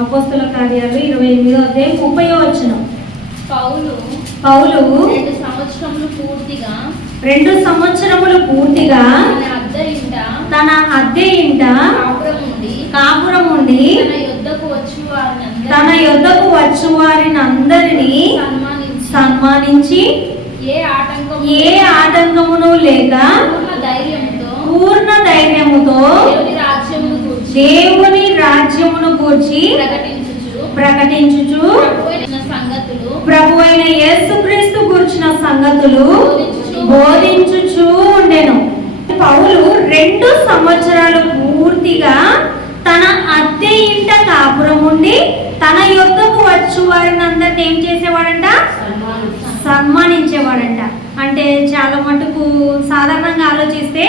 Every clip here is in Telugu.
అపోస్తల కార్యాలు 28వ అధ్యాయం 30వ వచనం. పౌలు 2 సంవత్సరములు పూర్తిగా తన అద్దె ఇంట కాపురం ఉండి తన యొద్దకు వచ్చు వారిని అందరినీ సన్మానించి ఏ ఆటంకమును లేక పూర్ణ ధైర్యముతో దేవుని రాజ్యమును గూర్చి ప్రకటించుచు ప్రభువైన యేసుక్రీస్తు గూర్చిన సంగతులు బోధించుచు ఉండెను. పౌలు 2 సంవత్సరాలు పూర్తిగా తన అద్దె ఇంట కాపురం ఉండి తన యొద్దకు వచ్చు వారిని అందరిని ఏం చేసేవాడంట? సన్మానించేవాడంట. అంటే చాలా మటుకు సాధారణంగా ఆలోచిస్తే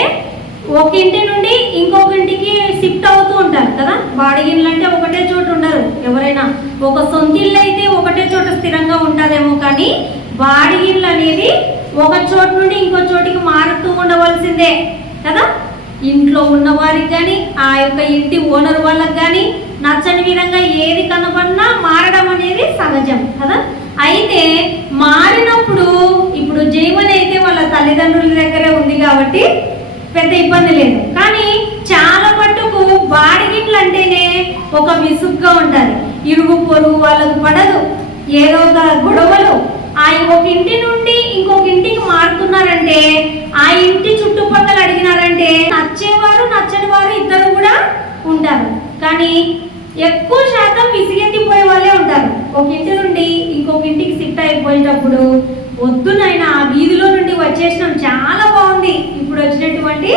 ఒక ఇంటి నుండి ఇంకొక ఇంటికి షిఫ్ట్ అవుతూ ఉంటారు కదా. బాడిగిళ్ళు అంటే ఒకటే చోటు ఉండరు. ఎవరైనా ఒక సొంత ఇల్లు అయితే ఒకటే చోట స్థిరంగా ఉంటారేమో, కానీ బాడిగిళ్ళు అనేది ఒక చోటు నుండి ఇంకో చోటికి మారుతూ ఉండవలసిందే కదా. ఇంట్లో ఉన్న వారికి కానీ ఆ యొక్క ఇంటి ఓనర్ వాళ్ళకి కానీ నచ్చని విధంగా ఏది కనబడినా మారడం అనేది సహజం కదా. అయితే మారినప్పుడు ఇప్పుడు జైమన్ అయితే వాళ్ళ తల్లిదండ్రుల దగ్గరే ఉంది కాబట్టి పెద్ద ఇబ్బంది లేదు. కానీ చాలా మట్టుకు బాడిగిళ్ళు అంటేనే ఒక విసుగ్గా ఉంటుంది. ఇరుగు పొరుగు వాళ్ళకు పడదు, ఏదో ఒక గొడవలు. ఆ ఒక ఇంటి నుండి ఇంకొక ఇంటికి మారుతున్నారంటే ఆ ఇంటి చుట్టుపక్కల అడిగినారంటే నచ్చేవారు నచ్చని వారు ఇద్దరు కూడా ఉంటారు. కానీ ఎక్కువ శాతం విసిగెత్తిపోయే వాళ్ళే ఉంటారు. ఒక ఇంటి నుండి ఇంకొక ఇంటికి షిఫ్ట్ అయిపోయేటప్పుడు వద్దునైనా ఆ వీధిలో నుండి వచ్చేసినాం, చాలా బాగుంది ఇప్పుడు వచ్చినటువంటి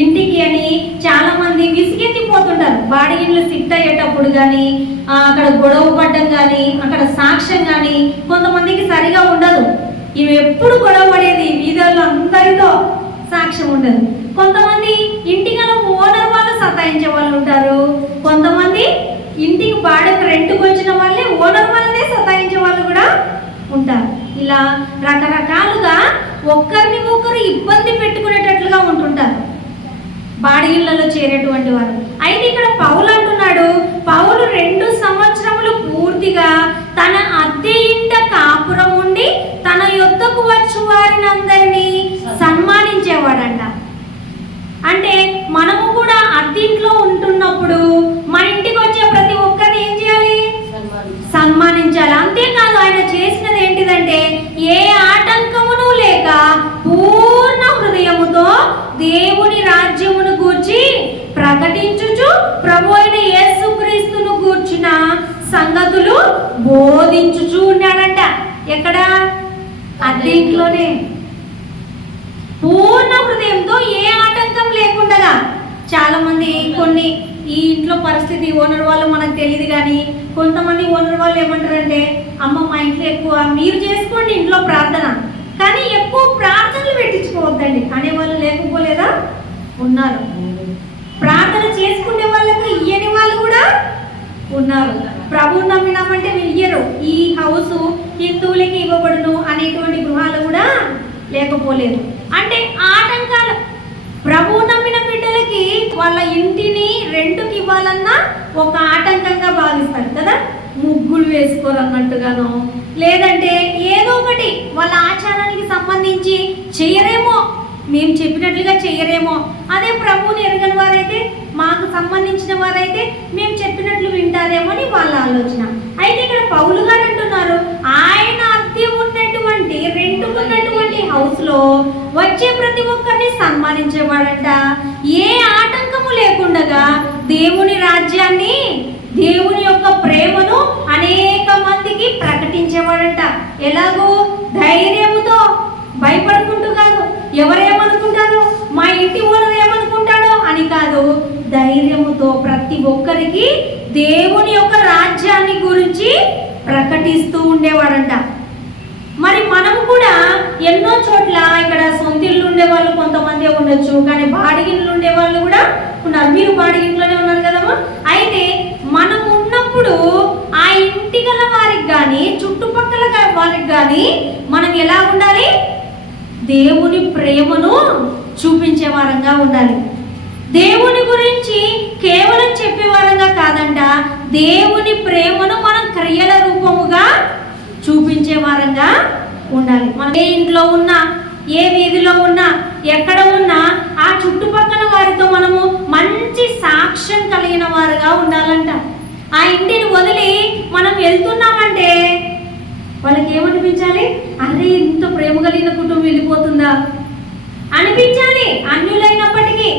ఇంటికి అని చాలా మంది విసిగెత్తిపోతుంటారు. బాడిగిళ్ళు షిఫ్ట్ అయ్యేటప్పుడు కానీ అక్కడ గొడవ పడ్డం కానీ అక్కడ సాక్ష్యం కానీ కొంతమందికి సరిగా ఉండదు. ఇవి ఎప్పుడు గొడవ పడేది వీధుల్లో అందరితో సాక్ష్యం ఉండదు. కొంతమంది ఇంటికి ఓనర్ వాళ్ళు సతాయించే వాళ్ళు ఉంటారు. కొంతమంది ఇంటికి బాడకు రెంట్కి వచ్చిన వాళ్ళే ఓనర్ వాళ్ళనే సతాయించే వాళ్ళు కూడా ఉంటారు. ఇలా రకరకాలుగా ఒక్కరిని ఒకరు ఇబ్బంది పెట్టుకునేటట్లుగా ఉంటుంటారు బాడిగిళ్ళలో చేరేటువంటి వారు. అయితే ఇక్కడ పౌలు అంటున్నాడు, పౌలు 2 సంవత్సరములు పూర్తిగా తన అద్దె ఇంట కాపురం ఉండి తన యొద్దకు వచ్చు వారిని అందరినీ సన్మానించేవాడంట. అంటే మనము కూడా అద్దెంట్లో ఉంటున్నప్పుడు మన ఇంటికి వచ్చే ప్రతి ఒక్కరిని ఏం చేయాలి? సన్మానించాలి. అంతేకాదు ఆయన చేసినది ఏంటిదంటే ఏ ఆటంకమును లేక పూర్ణ హృదయముతో దేవుని రాజ్యమును గూర్చి ప్రకటించుచు ప్రభు అయిన యేసుక్రీస్తును గూర్చిన సంగతులు బోధించుచు ఉన్నాడంట. ఎక్కడ? అద్దెంట్లోనే పూర్ణ హృదయంతో ఏ ఆటంకం లేకుండా. చాలా మంది కొన్ని ఈ ఇంట్లో పరిస్థితి ఓనర్ వాళ్ళు మనకు తెలియదు, కానీ కొంతమంది ఓనర్ వాళ్ళు ఏమంటారంటే అమ్మ మా ఇంట్లో ఎక్కువ మీరు చేసుకోండి ఇంట్లో ప్రార్థన, కానీ ఎక్కువ ప్రార్థనలు పెట్టించుకోవద్దండి అనేవాళ్ళు లేకపోలేదా? ఉన్నారు. ప్రార్థన చేసుకునే వాళ్ళకు ఇయ్యని వాళ్ళు కూడా ఉన్నారు. ప్రభువు నమ్మినామంటే ఇయ్యరు. ఈ హౌస్ హిందువులకి ఇవ్వబడును అనేటువంటి గృహాలు కూడా లేకపోలేదు. అంటే ఆటంకాలు. ప్రభువు నమ్మిన బిడ్డలకి వాళ్ళ ఇంటిని రెంట్కి ఇవ్వాలన్నా ఒక ఆటంకంగా భావిస్తారు కదా. ముగ్గులు వేసుకోరన్నట్టుగానో లేదంటే ఏదో ఒకటి వాళ్ళ ఆచారానికి సంబంధించి చెయ్యరేమో, మేము చెప్పినట్లుగా చెయ్యరేమో. అదే ప్రభువుని ఎరగని వారైతే, మాకు సంబంధించిన వారైతే మేము చెప్పినట్లు వింటారేమో అని వాళ్ళ ఆలోచన. అయితే ఇక్కడ పౌలు గారు అంటున్నారు ఆయన అద్దె ఉన్నటువంటి రెంటుకున్నటువంటి హౌస్ లో వచ్చే ప్రతి ఒక్కరిని సన్మానించేవాడంట. ఏ ఆటంకము లేకుండా దేవుని రాజ్యాన్ని, దేవుని యొక్క ప్రేమను అనేక మందికి ప్రకటించేవాడంట. ఎలాగో ధైర్యముతో, భయపడుకుంటూ కాదు, ఎవరేమనుకుంటారు మా ఇంటి ఓనర్ ఏమనుకుంటాడో అని కాదు, ధైర్యముతో ప్రతి ఒక్కరికి దేవుని యొక్క రాజ్యాన్ని గురించి ప్రకటిస్తూ ఉండేవాడంట. మరి మనం కూడా ఎన్నో చోట్ల ఇక్కడ సొంతిల్లు ఉండే వాళ్ళు కొంతమంది ఉండొచ్చు, కానీ బాడిగిళ్ళు ఉండే వాళ్ళు కూడా ఉన్నారు. మీరు బాడిగిట్లోనే ఉన్నారు కదమ్మా. అయితే మనం ఉన్నప్పుడు ఆ ఇంటి గల వారికి కానీ చుట్టుపక్కల వారికి కానీ మనం ఎలా ఉండాలి? దేవుని ప్రేమను చూపించే వారంగా ఉండాలి. దేవుని గురించి కేవలం చెప్పేవారంగా కాదంట, దేవుని ప్రేమను మనం క్రియల రూపముగా చూపించే వారంగా ఉండాలి. మనం ఏ ఇంట్లో ఉన్నా, ఏ వీధిలో ఉన్నా, ఎక్కడ ఉన్నా ఆ చుట్టుపక్కల వారితో మనము మంచి సాక్ష్యం కలిగిన వారుగా ఉండాలంట. ఆ ఇంటిని వదిలి మనం వెళ్తున్నామంటే వాళ్ళకి ఏమనిపించాలి? అరే, ఇంత ప్రేమ కలిగిన కుటుంబం వెళ్ళిపోతుందా అనిపించాలి, అన్యులైనప్పటికీ.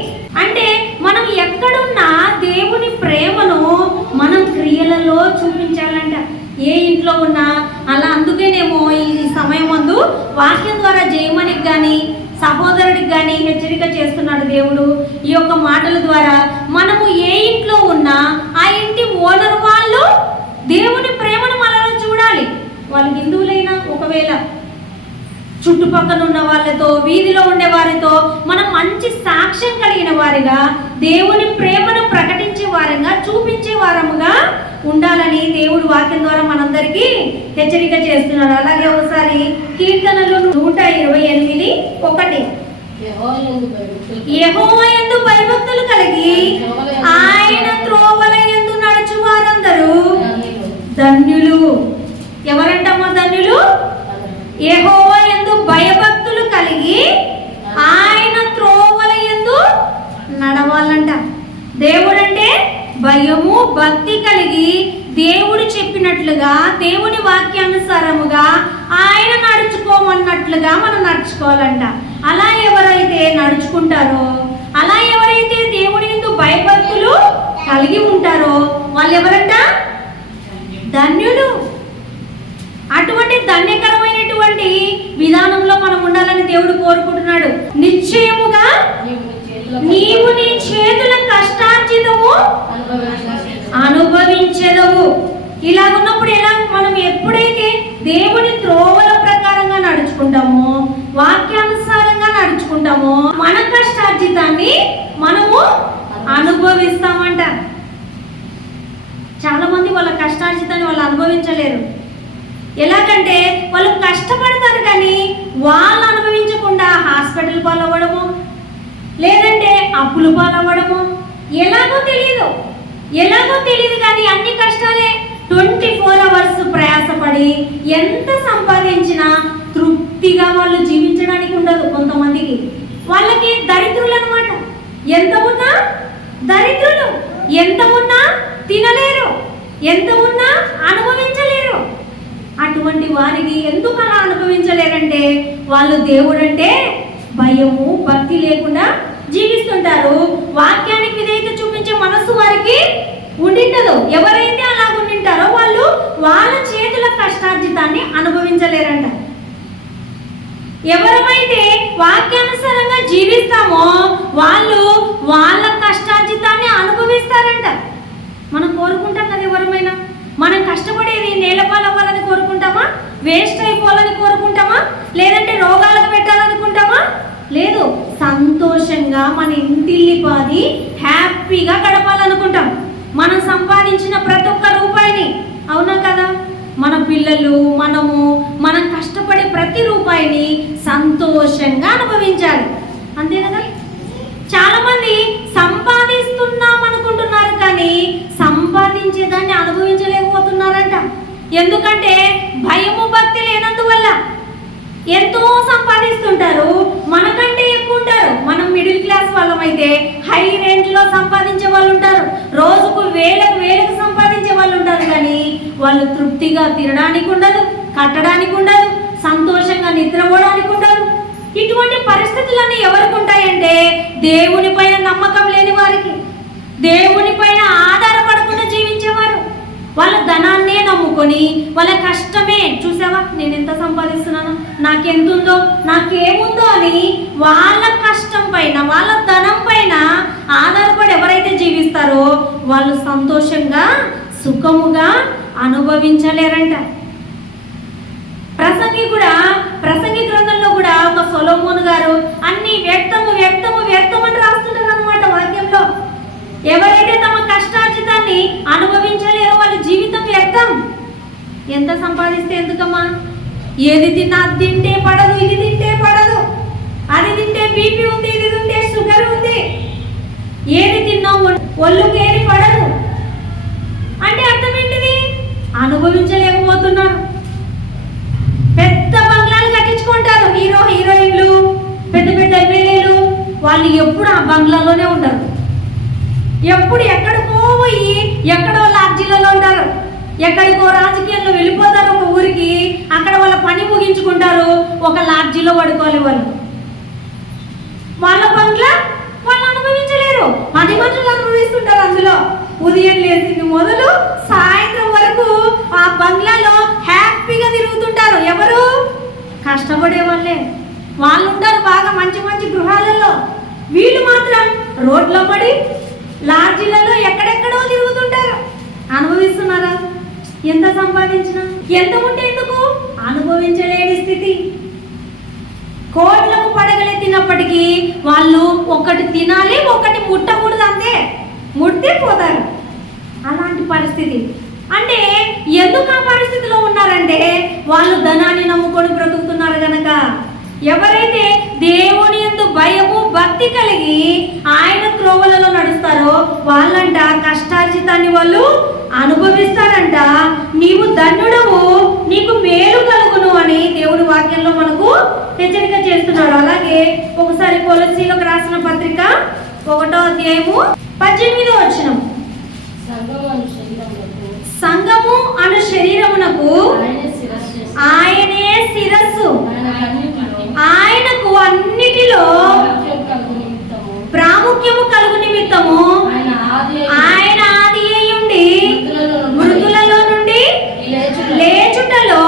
అంటే మనం ఎక్కడున్నా దేవుని ప్రేమను మనం క్రియలలో చూపించాలంట, ఏ ఇంట్లో ఉన్నా. అలా అందుకేనేమో ఈ సమయం ముందు వాక్యం ద్వారా జయమనికి కానీ సహోదరుడికి కానీ హెచ్చరిక చేస్తున్నాడు దేవుడు. ఈ యొక్క మాటల ద్వారా మనము ఏ ఇంట్లో ఉన్నా ఆ ఇంటి ఓనర్ వాళ్ళు దేవుని ప్రేమను మనలో చూడాలి. వాళ్ళు హిందువులైనా, ఒకవేళ చుట్టుపక్కల ఉన్న వాళ్ళతో, వీధిలో ఉండే వారితో మనం మంచి సాక్ష్యం కలిగిన వారిగా, దేవుని ప్రేమను ప్రకటించే వారంగా, చూపించే వారముగా ఉండాలని దేవుడు వాక్యం ద్వారా మనందరికీ హెచ్చరిక చేస్తున్నాడు. అలాగే ఒకసారి కీర్తనలు 128:1, యెహోవా యందు భయభక్తులు కలిగి ఆయన త్రోవల యందు నడుచు వారందరూ ధన్యులు. ఎవరంటమ్మా ధన్యులు? యెహోవా యందు భయభక్తులు కలిగి ఆయన త్రోవల యందు నడవాలంట. దేవుడంటే భయము, భక్తి కలిగి దేవుడు చెప్పినట్లుగా, దేవుని వాక్యానుసారముగా ఆయన నడుచుకోమన్నట్లుగా మనం నడుచుకోవాలంట. అలా ఎవరైతే నడుచుకుంటారో, అలా ఎవరైతే దేవుని యందు భయభక్తులు కలిగి ఉంటారో వాళ్ళు ఎవరంట? ధన్యులు. అటువంటి ధన్యకరమైనటువంటి విధానంలో మనం ఉండాలని దేవుడు కోరుకుంటున్నాడు. నిశ్చయముగా నీవు నీ చేతుల కష్టార్జితము అనుభవించెదవు. ఇలా ఉన్నప్పుడు ఎలా? మనం ఎప్పుడైతే దేవుని త్రోవల ప్రకారంగా నడుచుకుంటామో, వాక్యానుసారంగా నడుచుకుంటామో, మన కష్టార్జితాన్ని మనము అనుభవిస్తామంట. చాలా మంది వాళ్ళ కష్టార్జితాన్ని వాళ్ళు అనుభవించలేరు. ఎలాగంటే వాళ్ళు కష్టపడతారు కానీ వాళ్ళు అనుభవించకుండా హాస్పిటల్ పాలవ్వడము, లేదంటే అప్పులు పాలవ్వడము, ఎలాగో తెలియదు కానీ అన్ని కష్టాలే. 24 hours ప్రయాసపడి ఎంత సంపాదించినా తృప్తిగా వాళ్ళు జీవించడానికి ఉండదు. కొంతమందికి వాళ్ళకి దరిద్రులు అనమాట. ఎంత ఉన్నా దరిద్రులు, ఎంత ఉన్నా తినలేరు, ఎంత ఉన్నా అనుభవించలేరు. అటువంటి వారికి ఎందుకు అలా అనుభవించలేరంటే వాళ్ళు దేవుడంటే భయము, భక్తి లేకుండా జీవిస్తుంటారు. వాక్యానికి విధేయత చూపించే మనసు వారికి ఉండిండదు. ఎవరైతే అలా ఉండింటారో వాళ్ళు వాళ్ళ చేతుల కష్టార్జితాన్ని అనుభవించలేరంట. ఎవరైతే వాక్యానుసారంగా జీవిస్తామో వాళ్ళు వాళ్ళ కష్టార్జితాన్ని అనుభవిస్తారంట. మనం కోరుకుంటాం కదా, ఎవరమైనా మనం కష్టపడేది నేలపాలు అవ్వాలని కోరుకుంటామా? వేస్ట్ అయిపోవాలని కోరుకుంటామా? లేదంటే రోగాలకు పెట్టాలనుకుంటామా? లేదు, సంతోషంగా మన ఇంటిల్లిపాది హ్యాపీగా గడపాలనుకుంటాం. మనం సంపాదించిన ప్రతి ఒక్క రూపాయిని, అవునా కదా, మన పిల్లలు, మనం కష్టపడే ప్రతి రూపాయిని సంతోషంగా అనుభవించాలి. అంతే కదా? చాలా మంది సంపాదిస్తున్నాం అనుకుంటున్నారు కానీ సంపాదించేదాన్ని అనుభవించలేకపోతున్నారంట. ఎందుకంటే భయము, భక్తి లేనందువల్ల. ఎంతో సంపాదిస్తుంటారు, మనకంటే ఎక్కువ ఉంటారు. మనం మిడిల్ క్లాస్ వాళ్ళం అయితే హై రేంజ్లో సంపాదించే వాళ్ళు ఉంటారు, రోజుకు వేలకు సంపాదించే వాళ్ళు ఉంటారు. కానీ వాళ్ళు తృప్తిగా తినడానికి ఉండదు, కట్టడానికి ఉండదు, సంతోషంగా నిద్రపోవడానికి ఉండదు. ఇటువంటి పరిస్థితులన్నీ ఎవరికి ఉంటాయంటే దేవుని పైన నమ్మకం లేని వారికి, దేవుని పైన ఆధారపడకుండా జీవించేవారు. వాళ్ళ ధనాన్నే నమ్ముకొని వాళ్ళ కష్టమే, చూసావా నేను ఎంత సంపాదిస్తున్నాను, నాకెంతుందో, నాకేముందో అని వాళ్ళ కష్టం పైన, వాళ్ళ ధనం పైన ఆధారపడి ఎవరైతే జీవిస్తారో వాళ్ళు సంతోషంగా, సుఖముగా అనుభవించలేరంట. ప్రసంగి గ్రంథంలో కూడా ఒక సొలొమోను గారు అన్ని వ్యర్థము అని రాస్తుంటారు అన్నమాట వాక్యంలో. ఎవరైతే తమ కష్టార్జితాన్ని అనుభవించలేరో వాళ్ళ జీవితం వ్యర్థం. ఎంత సంపాదిస్తే ఎందుకమ్మా? ఏది తిన్నా అది తింటే పడదు, ఇది తింటే పడదు, అది తింటే బీపీ ఉంది, ఇది తింటే షుగర్ ఉంది. ఏది తిన్నావు ఒళ్ళుకి ఏది పడదు అంటే అర్థం ఏంటిది? అనుభవించలేకపోతున్నారు. పెద్ద బంగ్లాలు కట్టించుకుంటారు హీరో హీరోయిన్లు, పెద్ద పెద్ద ఎమ్మెల్యేలు. వాళ్ళు ఎప్పుడు ఆ బంగ్లాలోనే ఉంటారు. ఎప్పుడు ఎక్కడికో పోయి ఎక్కడో లాడ్జీలలో ఉంటారు, ఎక్కడికో రాజకీయాల్లో వెళ్ళిపోతారు ఒక ఊరికి, అక్కడ వాళ్ళ పని ముగించుకుంటారు, ఒక లాడ్జీలో పడుకోవాలి. వాళ్ళ బంగ్లా వాళ్ళు అనుభవించలేరు, 10 మనుషులు అనుభవిస్తుంటారు అందులో. ఉదయం లేచింది మొదలు సాయంత్రం వరకు ఆ బంగ్లాలో హ్యాపీగా తిరుగుతుంటారు. ఎవరు? కష్టపడే వాళ్ళే. వాళ్ళు ఉంటారు బాగా మంచి మంచి గృహాలలో. వీళ్ళు మాత్రం రోడ్లో పడి లాడ్జీలలో ఎక్కడెక్కడో తిరుగుతుంటారు. అనుభవిస్తున్నారా? ఎంత సంపాదించినా ఎంత ఉంటే ఎందుకు? అనుభవించలేని స్థితి. కోట్లకు పడగలెత్తినప్పటికీ వాళ్ళు ఒకటి తినాలి, ఒకటి ముట్టకూడదు, అంతే. ముట్టే పోతారు. అలాంటి పరిస్థితి. అంటే ఎందుకు ఆ పరిస్థితిలో ఉన్నారంటే వాళ్ళు ధనాన్ని నమ్ముకొని బ్రతుకుతున్నారు గనక. ఎవరైతే దేవుని యందు భయము భక్తి కలిగి ఆయన త్రోవలలో నడుస్తారో వాళ్ళంట కష్టార్జితాన్ని వాళ్ళు అనుభవిస్తారంట. నీవు ధన్యుడవు, నీకు మేలు కలుగును అని దేవుని వాక్యంలో మనకు హెచ్చరిక చేస్తున్నాడు. అలాగే ఒకసారి కొలస్సీలకు రాసిన పత్రిక 1వ అధ్యాయము 18వ వచనం. సంఘము అను శరీరమునకు ఆయనే శిరస్సు, ఆయనకు అన్నిటిలో ప్రాముఖ్యము కలుగు నిమిత్తము ఆయన ఆది అయ్యుండి మృతులలో నుండి లేచుటలో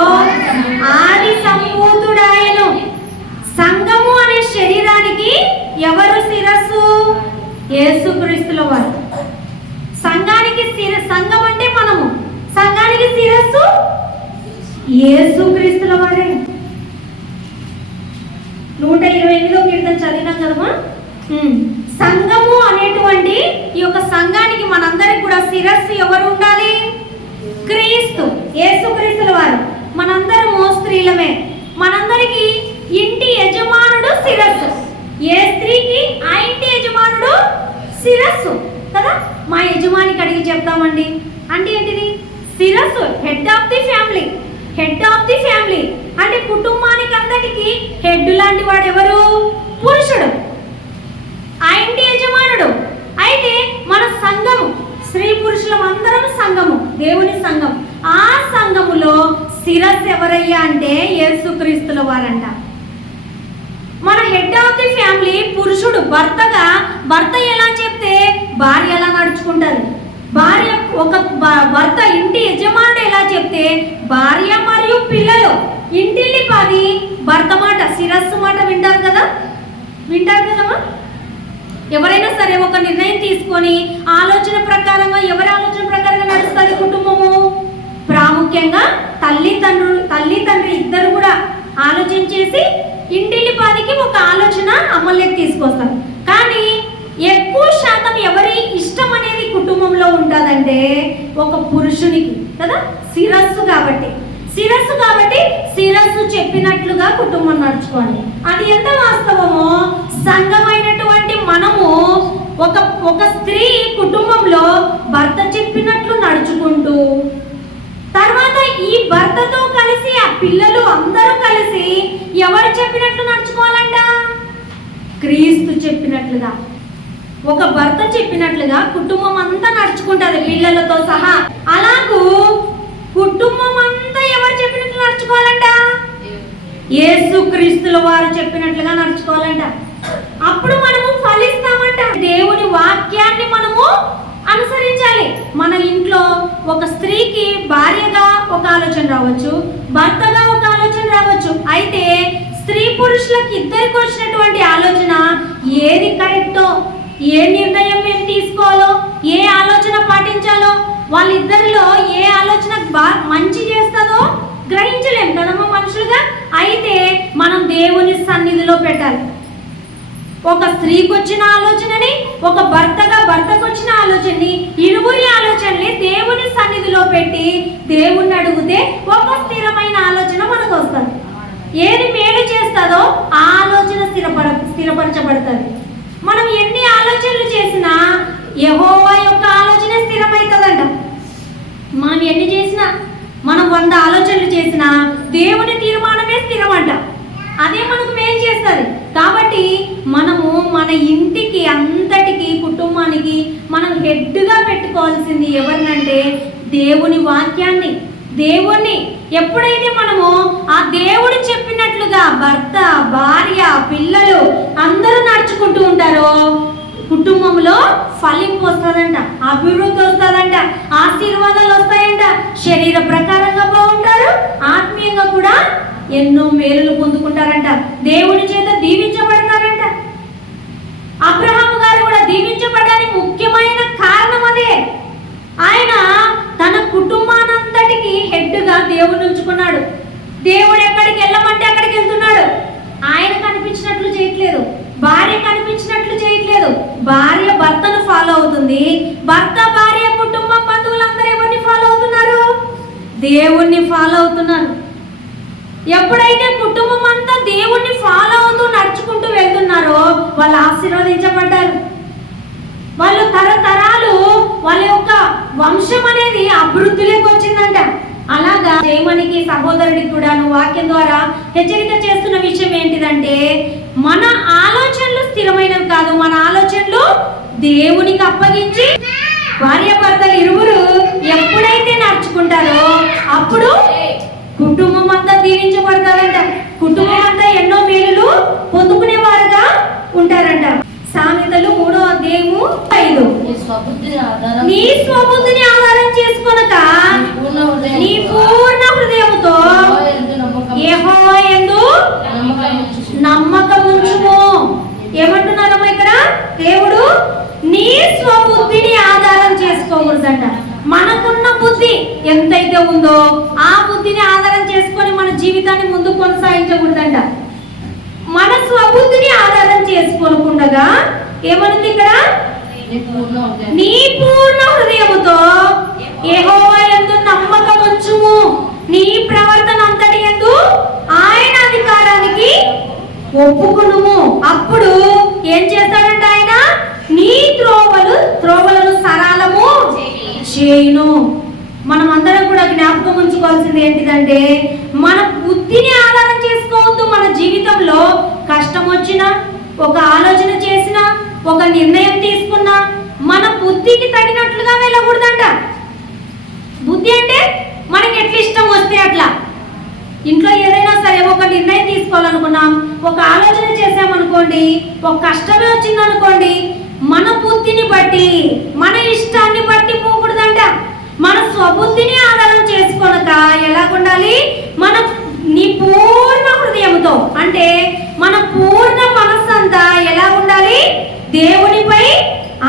ఆది సంభూతుడాయను. సంఘము అనే శరీరానికి ఎవరు శిరస్సు? యేసుక్రీస్తుల వారు. సంఘానికి సంఘం అంటే మనము, సంఘానికి శిరస్సు యేసుక్రీస్తుల వారే. 128వ కీర్తన చదివినాం కదమ్మా. సంఘము అనేటువంటి ఈ యొక్క సంఘానికి మనందరికి కూడా శిరస్సు ఎవరు ఉండాలి? క్రీస్తు, యేసుక్రీస్తుల వారు. మనందరము స్త్రీలమే. మనందరికి ఇంటి యజమానుడు శిరస్సు. ఏ స్త్రీకి ఆ ఇంటి యజమానుడు శిరస్సు కదా. మా యజమానికి అడిగి చెప్తామండి అంటే ఏంటిది? శిరస్సు, head of the family. Head of the family అంటే కుటుంబానికి అంతటికి హెడ్ లాంటి వాడు ఎవరు? పురుషుడు, ఆ ఇంటి యజమానుడు. అయితే మన సంఘము, స్త్రీ పురుషులం అందరం సంఘము, దేవుని సంఘం. ఆ సంఘములో శిరస్సు ఎవరయ్యా అంటే యేసుక్రీస్తుల వారంట. మన హెడ్ ఆఫ్ ది ఫ్యామిలీ పురుషుడు. భర్తగా భర్త ఎలా చెప్తే భార్య ఎలా నడుచుకుంటారు. భార్య ఒక భర్త ఇంటి యజమానుడు ఎలా చెప్తే భార్య మరియు పిల్లలు ఇంటిల్లి పాది భర్త మాట, శిరస్సు మాట వింటారు కదా. వింటారు కదమ్మా. ఎవరైనా సరే ఒక నిర్ణయం తీసుకొని ఆలోచన ప్రకారంగా, ఎవరి ఆలోచన ప్రకారంగా నడుస్తుంది కుటుంబము? ప్రాముఖ్యంగా తల్లి తండ్రి ఇద్దరు కూడా ఆలోచన చేసి ఇంటిల్లి పాదికి ఒక ఆలోచన అమల్లోకి తీసుకొస్తారు. కానీ ఎక్కువ శాతం ఎవరి ఇష్టం అనేది కుటుంబంలో ఉంటుందంటే ఒక పురుషునికి కదా. శిరస్సు కాబట్టి శిరస్సు చెప్పినట్లుగా కుటుంబం నడుచుకోవాలి. అది ఎంత వాస్తవమో సంఘమైనటువంటి మనము ఒక స్త్రీ కుటుంబంలో భర్త చెప్పినట్లు నడుచుకుంటూ, తర్వాత ఈ భర్తతో కలిసి ఆ పిల్లలు అందరూ కలిసి ఎవరు చెప్పినట్లు నడుచుకోవాలంట? క్రీస్తు చెప్పినట్లుగా. ఒక భర్త చెప్పినట్లుగా కుటుంబం అంతా నడుచుకుంటుంది పిల్లలతో సహా. అలాగూ కుటుంబం అంతా ఎవరు చెప్పినట్లు నడుచుకోవాలంట? యేసుక్రీస్తుల వారు చెప్పినట్లుగా నడుచుకోవాలంట. అప్పుడు మనము ఫలిస్తామంట. దేవుని వాక్యాన్ని మనము అనుసరించాలి. మన ఇంట్లో ఒక స్త్రీకి భార్యగా ఒక ఆలోచన రావచ్చు, భర్తగా ఒక ఆలోచన రావచ్చు. అయితే స్త్రీ పురుషులకు ఇద్దరికి వచ్చినటువంటి ఆలోచన ఏది కరెక్టో, ఏ నిర్ణయం మేము తీసుకోవాలో, ఏ ఆలోచన పాటించాలో, వాళ్ళిద్దరిలో ఏ ఆలోచన మంచి చేస్తుందో గ్రహించలేం కదమ్మా మనుషులుగా. అయితే మనం దేవుని సన్నిధిలో పెట్టాలి. ఒక స్త్రీకి వచ్చిన ఆలోచనని, ఒక భర్తకు వచ్చిన ఆలోచనని, ఇరువురి ఆలోచనని దేవుని సన్నిధిలో పెట్టి దేవుణ్ణి అడిగితే ఒక స్థిరమైన ఆలోచన మనకు వస్తుంది. ఏది మేలు చేస్తుందో ఆ ఆలోచన స్థిరపరచబడుతుంది. మనం ఎన్ని ఆలోచనలు ఆలోచనలు చేసినా యెహోవా యొక్క ఆలోచన స్థిరమవుతుందంట. మనం ఎన్ని చేసినా, మనం 100 ఆలోచనలు చేసినా దేవుని తీర్మానమే స్థిరమంట. అదే మనకు మేలు చేస్తుంది. కాబట్టి మనము మన ఇంటికి అంతటికి కుటుంబానికి మనం హెడ్గా పెట్టుకోవాల్సింది ఎవరినంటే దేవుని వాక్యాన్ని, దేవుణ్ణి. ఎప్పుడైతే మనము ఆ దేవుడు చెప్పినట్లుగా భర్త, భార్య, పిల్లలు అందరూ నడుచుకుంటూ ఉంటారో కుటుంబంలో ఫలింపు వస్తుందంట, అభివృద్ధి వస్తుందంట, ఆశీర్వాదాలు వస్తాయంట. శరీర ప్రకారంగా బాగుంటారు, ఆత్మీయంగా కూడా ఎన్నో మేలులు పొందుకుంటారంట, దేవుని చేత దీవించబడతారంట. అబ్రహాము గారు కూడా దీవించబడడానికి ముఖ్యమైన కారణం అదే. ఆయన తన కుటుంబానంతటికి హెడ్గా దేవుని ఉంచుకున్నాడు. దేవుడు ఎక్కడికి వెళ్ళమంటే అక్కడికి వెళ్తున్నాడు. ఆయన కనిపించినట్లు చేయట్లేదు, భార్య కనిపించినట్లు చేయట్లేదు. భార్య భర్తను ఫాలో అవుతుంది, భర్త భార్య కుటుంబం బంధువులందరూ ఎవరిని ఫాలో అవుతున్నారు? దేవుణ్ణి ఫాలో అవుతున్నారు. ఎప్పుడైతే కుటుంబం అంతా దేవుణ్ణి ఫాలో అవుతూ నడుచుకుంటూ వెళ్తున్నారో వాళ్ళు ఆశీర్వదించబడ్డారు. వాళ్ళు తరతరాలు వాళ్ళ యొక్క వంశం అనేది అభివృద్ధిలోకి వచ్చిందంట. అలాగా జయమణికి సహోదరుడికి కూడా వాక్యం ద్వారా హెచ్చరిక చేస్తున్న విషయం ఏంటిదంటే, మన ఆలోచనలు స్థిరమైనవి కాదు, మన ఆలోచనలు దేవునికి అప్పగించి భార్యాభర్తలు ఇరువురు ఎప్పుడైతే నడుచుకుంటారో అప్పుడు కుటుంబం అంతా దీవించబడతారంట. కుటుంబం అంతా ఎన్నో మేలులు పొందుకునేవారుగా ఉంటారంట. సామెతలు 3వ అధ్యాయము 5. నీ స్వబుద్ధిని ఆధారం చేసుకొనక నీ పూర్ణ హృదయముతో యెహోవా యందు నమ్మకముంచుము. ఏమంటున్నారమ్మా ఇక్కడ దేవుడు? నీ స్వబుద్ధిని ఆధారం చేసుకోకూడదంట. మనకున్న బుద్ధి ఎంతైతే ఉందో ఆ బుద్ధిని ఆధారం చేసుకొని మన జీవితాన్ని ముందు కొనసాగించకూడదంట. మన స్వబుద్ధిని ఆధారం చేసుకోకుండా ఏమనుంది ఇక్కడ? నీ పూర్ణ హృదయముతో యెహోవా యందు నమ్మకముంచుము, నీ ప్రవర్తన అంతటి యందు ఆయన అధికారానికి ఒప్పుకొనుము. అప్పుడు ఏం చేస్తాడంట ఆయన? నీ త్రోవలను సరళము చేయును. మనం అందరం కూడా జ్ఞాపకం ఉంచుకోవాల్సింది ఏంటిదంటే, మన బుద్ధిని ఆధారం చేసుకోవద్దు. మన జీవితంలో కష్టం వచ్చినా, ఒక ఆలోచన చేసినా, ఒక నిర్ణయం తీసుకున్నా మన బుద్ధికి తగినట్లుగా వెళ్ళకూడదంట. బుద్ధి అంటే మనకి ఎట్లా ఇష్టం వస్తే అట్లా. ఇంట్లో ఏదైనా సరే ఒక నిర్ణయం తీసుకోవాలనుకున్నాం, ఒక ఆలోచన చేసామనుకోండి, ఒక కష్టమే వచ్చిందనుకోండి, మన బుద్ధిని బట్టి మన ఇష్టాన్ని బట్టి పోకూడదంట. మన స్వబుద్ధిని ఆధారం చేసుకోనక ఎలాగుండాలి? నీ పూర్ణ హృదయంతో అంటే మన పూర్ణ మనస్సు అంతా ఎలా ఉండాలి? దేవునిపై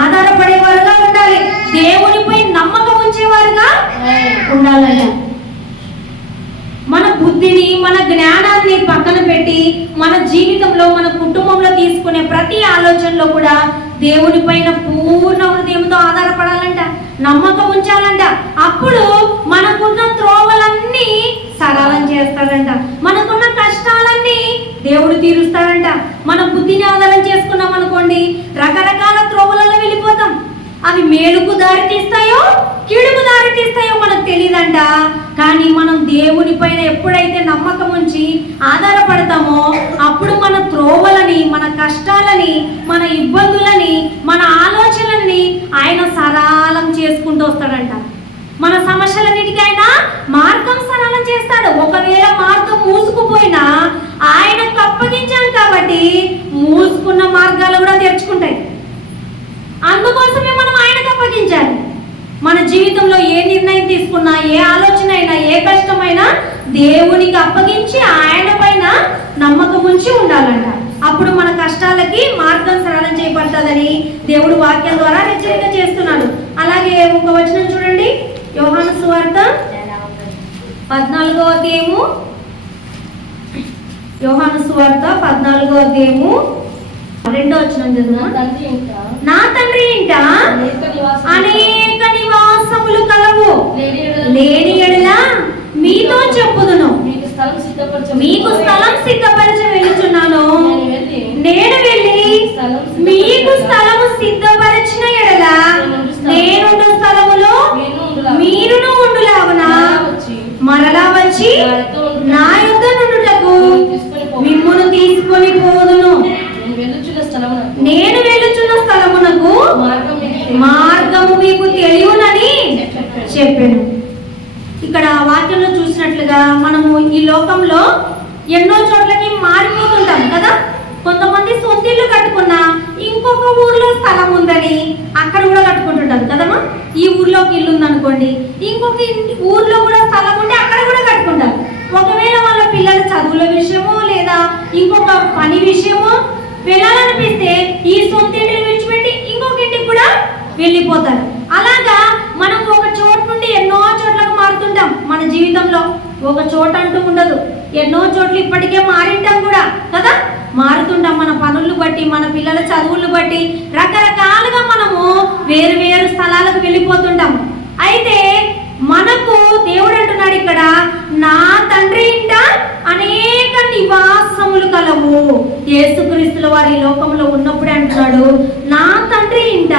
ఆధారపడేవారుగా ఉండాలి, దేవునిపై నమ్మకం ఉంచేవారుగా ఉండాలంట. మన బుద్ధిని, మన జ్ఞానాన్ని పక్కన పెట్టి మన జీవితంలో, మన కుటుంబంలో తీసుకునే ప్రతి ఆలోచనలో కూడా దేవుని పైన పూర్ణ హృదయంతో ఆధారపడాలంట, నమ్మకం ఉంచాలంట. అప్పుడు మనకున్న త్రోవలన్నీ సరళం చేస్తాడంట, మనకున్న కష్టాలన్నీ దేవుడు తీరుస్తాడంట. మన బుద్ధిని ఆధారం చేసుకున్నాం అనుకోండి, రకరకాల త్రోవలలో వెళ్ళిపోతాం. అవి మేలుకు దారి తీస్తాయో కీడుకు దారి తీస్తాయో మనకు తెలియదంట. కానీ మనం దేవుని పైన ఎప్పుడైతే నమ్మకం ఉంచి ఆధారపడతామో అప్పుడు మన త్రోవలని, మన కష్టాలని, మన ఇబ్బందులని, మన ఆలోచనలని ఆయన సరళం చేసుకుంటూ వస్తాడంట. మన సమస్యలన్నిటికీ ఆయన మార్గం సరళం చేస్తాడు. ఒకవేళ మార్గం మూసుకుపోయినా ఆయనకు అప్పగించాం కాబట్టి మూసుకున్న మార్గాలు కూడా తెరుచుకుంటాయి. అందుకోసమే మనం ఆయనకు అప్పగించాలి. మన జీవితంలో ఏ నిర్ణయం తీసుకున్నా, ఏ ఆలోచన అయినా, ఏ కష్టమైనా దేవునికి అప్పగించి ఆయన పైన నమ్మకం ఉంచి ఉండాలంట. అప్పుడు మన కష్టాలకి మార్గం సరళం చేయబడుతుందని దేవుడు వాక్యం ద్వారా హెచ్చరిక చేస్తున్నాడు. అలాగే ఒక వచనం చూడండి, యోహాను సువార్త 14వ అధ్యాయము, యోహాను సువార్త 14వ అధ్యాయము 2వ వచనం చదువు. నా తండ్రి ఇంట అనేక నివాసములు కలవు, లేని యెడల మీతో చెప్పుదును, మీకు స్థలం సిద్ధపరచ వెళ్తున్నాను. నేను వెళ్ళి మీకు స్థలము సిద్ధపరచిన ఎడల నేనుండు స్థలములో మీరును ఉండులాగున మరలా వచ్చి నా యొద్ద నుండుటకు మిమ్మును తీసుకొని పోదును. నేను వెళ్ళుచున్న స్థలమునకు మార్గము మీకు తెలియనని చెప్పాను. ఇక్కడ వాక్యంలో చూసినట్లుగా మనము ఈ లోకంలో ఎన్నో చోట్లకి మారిపోతుంటాం కదా. కొంతమంది సొంతిల్లు కట్టుకున్నా ఇంకొక ఊర్లో స్థలం ఉందని అక్కడ కూడా కట్టుకుంటుంటారు కదమ్మా. ఈ ఊర్లోకి ఇల్లు ఉందనుకోండి, ఇంకొక ఊర్లో కూడా స్థలం ఉంటే అక్కడ కూడా కట్టుకుంటారు. ఒకవేళ వాళ్ళ పిల్లల చదువుల విషయమో లేదా ఇంకొక పని విషయమో వెళ్ళాలనిపిస్తే ఈ సొంతింటిని విడిచిపెట్టి ఇంకొక ఇంటికి కూడా వెళ్ళిపోతారు. అలాగా మనం ఒక చోటు నుండి ఎన్నో చోట్లకు మారుతుంటాం. మన జీవితంలో ఒక చోట అంటూ ఉండదు, ఎన్నో చోట్ల ఇప్పటికే మారింటాం కూడా కదా. మారుతుంటాం మన పనులను బట్టి, మన పిల్లల చదువులను బట్టి రకరకాలుగా మనము వేరు వేరు స్థలాలకు వెళ్ళిపోతుంటాము. అయితే మనకు దేవుడు అంటున్నాడు ఇక్కడ, నా తండ్రి ఇంట అనేక నివాసములు కలవు. యేసుక్రీస్తుల వారి లోకంలో ఉన్నప్పుడే అంటున్నాడు, నా తండ్రి ఇంట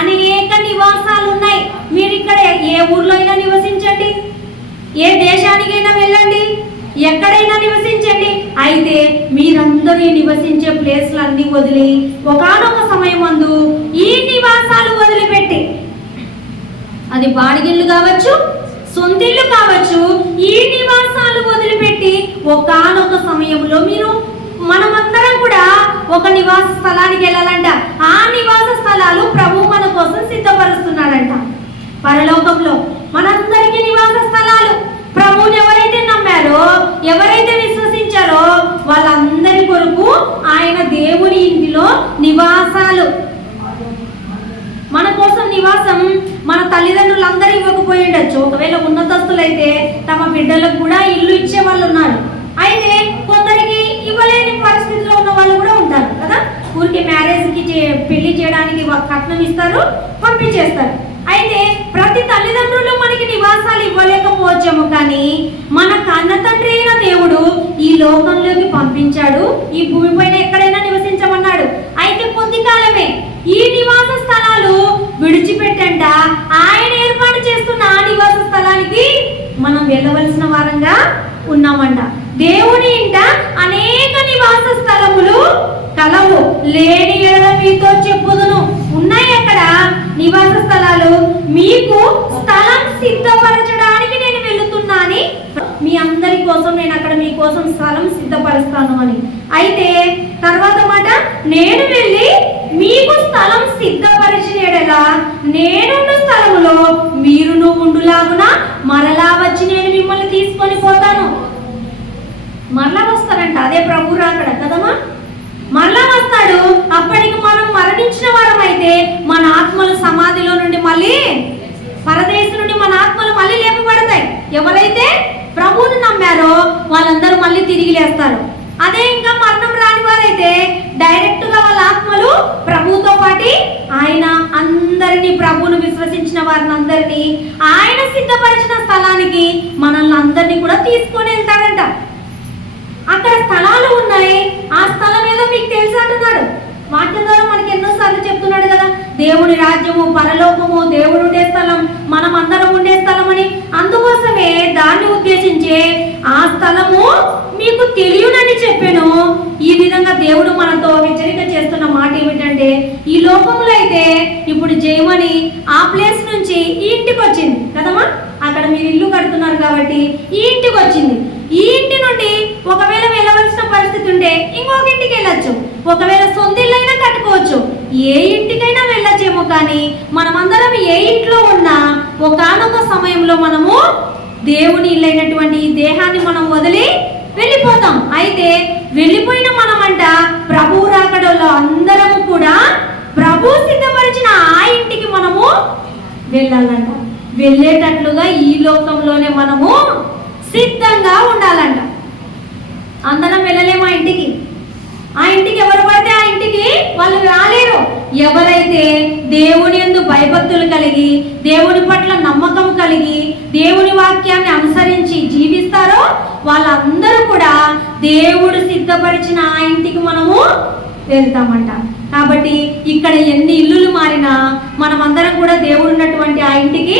అనేక నివాసాలు ఉన్నాయి. మీరు ఇక్కడ ఏ ఊర్లో అయినా నివసించండి, ఏ దేశానికైనా వెళ్ళండి, ఎక్కడైనా నివసించండి. అయితే మీరందరూ నివసించే ప్లేస్లన్నీ వదిలి ఒకానొక సమయం అందు ఈ నివాసాలు వదిలిపెట్టి, అది బాడిగిళ్ళు కావచ్చు, సొంతిల్లు కావచ్చు, ఈ నివాసాలు వదిలిపెట్టి ఒకానొక సమయంలో మనమందరం కూడా ఒక నివాస స్థలానికి వెళ్ళాలంట. ఆ నివాస స్థలాలు ప్రభు మన కోసం సిద్ధపరుస్తున్నాడంట. పరలోకంలో మనందరికీ నివాస స్థలాలు, ప్రభువుని ఎవరైతే నమ్మారో, ఎవరైతే విశ్వసించారో వాళ్ళందరి కొరకు ఆయన దేవుని ఇంటిలో నివాసాలు. మన కోసం నివాసం మన తల్లిదండ్రులందరూ ఇవ్వకపోయి ఉండొచ్చు. ఒకవేళ ఉన్నతస్తులైతే తమ బిడ్డలకు కూడా ఇల్లు ఇచ్చే వాళ్ళు ఉన్నారు. అయితే కొందరికి ఇవ్వలేని పరిస్థితిలో ఉన్న వాళ్ళు కూడా ఉంటారు కదా. ఊరికి మ్యారేజ్కి పెళ్లి చేయడానికి కట్నం ఇస్తారు, పంపించేస్తారు. అయితే ప్రతి తల్లిదండ్రులు మనకి నివాసాలు ఇవ్వలేకపోవచ్చేమో, కానీ మన కన్న తండ్రి అయిన దేవుడు ఈ లోకంలోకి పంపించాడు. ఈ భూమిపైన ఎక్కడైనా నివసించమన్నాడు. అయితే కొద్ది కాలమే ఈ నివాస స్థలాలు విడిచిపెట్టంట ఆయన ఏర్పాటు చేస్తున్న ఆ నివాస స్థలానికి మనం వెళ్ళవలసిన వారంగా ఉన్నామంట. దేవుని ఇంట అనేక నివాస స్థలములు కలవు, లేని ఎడల మీతో చెప్పుదును. ఉన్నాయి అక్కడ నివాస స్థలాలు. మీకు స్థలం సిద్ధపరచడానికి నేను వెళుతున్నాను, మీ అందరి కోసం నేను అక్కడ మీకోసం స్థలం సిద్ధపరుస్తాను అని. అయితే తర్వాత మాట, నేను వెళ్ళి మీకు స్థలం సిద్ధపరిచిన ఎడల నేనున్న స్థలములో మీరును ఉండులాగున మరలా వచ్చి నేను మిమ్మల్ని తీసుకొని పోతాను. మరలా వస్తారంట, అదే ప్రభు రాకడ కదమ్మా. మరలా వస్తాడు. అప్పటికి మనం మరణించిన వారం అయితే మన ఆత్మలు సమాధిలో నుండి మళ్ళీ పరదేశం నుండి మన ఆత్మలు మళ్ళీ లేపబడతాయి. ఎవరైతే ప్రభువుని నమ్మారో వాళ్ళందరూ మళ్ళీ తిరిగి లేస్తారు. అదే ఇంకా మరణం రాని వారైతే డైరెక్ట్ గా వాళ్ళ ఆత్మలు ప్రభువుతో పాటు ఆయన అందరినీ, ప్రభువును విశ్వసించిన వారిని అందరినీ ఆయన సిద్ధపరిచిన స్థలానికి మనల్ని అందరినీ కూడా తీసుకొని వెళ్తాడంట. అక్కడ స్థలాలు ఉన్నాయి. ఆ స్థలం ఏదో మీకు తెలుసు అంటున్నాడు. వాక్యం ద్వారా మనకి ఎన్నోసార్లు చెప్తున్నాడు కదా, దేవుని రాజ్యము, పరలోకము, దేవుడు ఉండే స్థలం, మనం అందరం ఉండే స్థలం అని. అందుకోసమే దాన్ని ఉద్దేశించే ఆ స్థలము మీకు తెలియనని చెప్పాను. ఈ విధంగా దేవుడు మనతో హెచ్చరిక చేస్తున్న మాట ఏమిటంటే, ఈ లోకంలో అయితే ఇప్పుడు జయమని ఆ ప్లేస్ నుంచి ఈ ఇంటికి వచ్చింది కదమ్మా. అక్కడ మీరు ఇల్లు కడుతున్నారు కాబట్టి ఈ ఇంటికి వచ్చింది. ఈ ఇంటి నుండి ఒకవేళ వెళ్ళవలసిన పరిస్థితి ఉంటే ఇంకొక ఇంటికి వెళ్ళొచ్చు. ఒకవేళ సొంత ఇల్లైనా కట్టుకోవచ్చు, ఏ ఇంటికైనా వెళ్ళొచ్చేమో. కానీ మనమందరం ఏ ఇంట్లో ఉన్నా ఒకానొక సమయంలో మనము దేవుని ఇల్లైనటువంటి ఈ దేహాన్ని మనం వదిలి వెళ్ళిపోతాం. అయితే వెళ్ళిపోయిన మనమంట ప్రభువు రాకడలో అందరము కూడా ప్రభు సిద్ధపరిచిన ఆ ఇంటికి మనము వెళ్ళాలంట. వెళ్ళేటట్లుగా ఈ లోకంలోనే మనము సిద్ధంగా ఉండాలంట. అందరం వెళ్ళలేము ఆ ఇంటికి. ఆ ఇంటికి ఎవరు పడితే ఆ ఇంటికి వాళ్ళు రాలేరు. ఎవరైతే దేవుని యందు భయభక్తులు కలిగి, దేవుని పట్ల నమ్మకం కలిగి, దేవుని వాక్యాన్ని అనుసరించి జీవిస్తారో వాళ్ళందరూ కూడా దేవుడు సిద్ధపరిచిన ఆ ఇంటికి మనము వెళ్తామంట. కాబట్టి ఇక్కడ ఎన్ని ఇల్లులు మారినా మనమందరం కూడా దేవుడు ఉన్నటువంటి ఆ ఇంటికి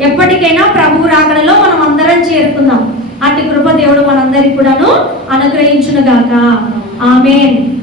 ఎప్పటికైనా ప్రభువు రాకడలో మనం అందరం చేరుకుందాం. అట్టి కృప దేవుడు మనందరికి కూడాను అనుగ్రహించునుగాక. ఆమేన్.